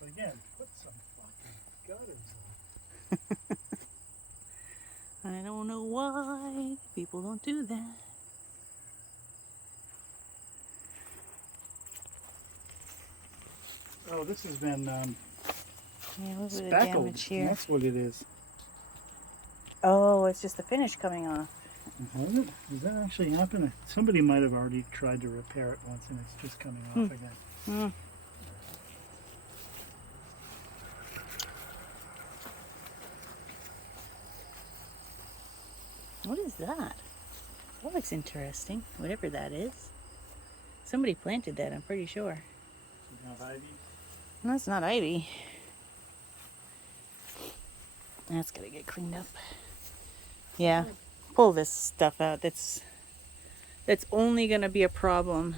But again, put some fucking gutters in. I don't know why people don't do that. Oh, this has been Yeah, a little bit of speckled. damage here. That's what it is. Oh, it's just the finish coming off. Does that actually happen? Somebody might have already tried to repair it once and it's just coming off again. Hmm. What is that? That looks interesting, whatever that is. Somebody planted that, I'm pretty sure. You have ivy? No, it's not ivy. That's gotta get cleaned up. Yeah, pull this stuff out. That's only gonna be a problem.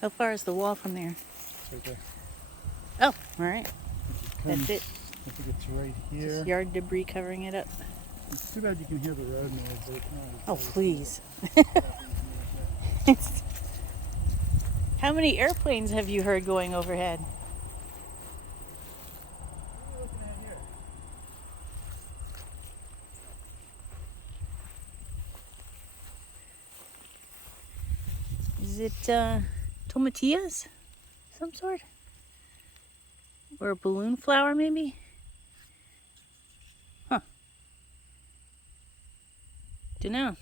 How far is the wall from there? It's right there. Oh, all right. That's it. I think it's right here. Just yard debris covering it up. It's too bad you can hear the road noise, but it's not. Oh, please. How many airplanes have you heard going overhead? What are you looking at here? Is it tomatillas? Some sort? Or a balloon flower, maybe? Huh. Dunno.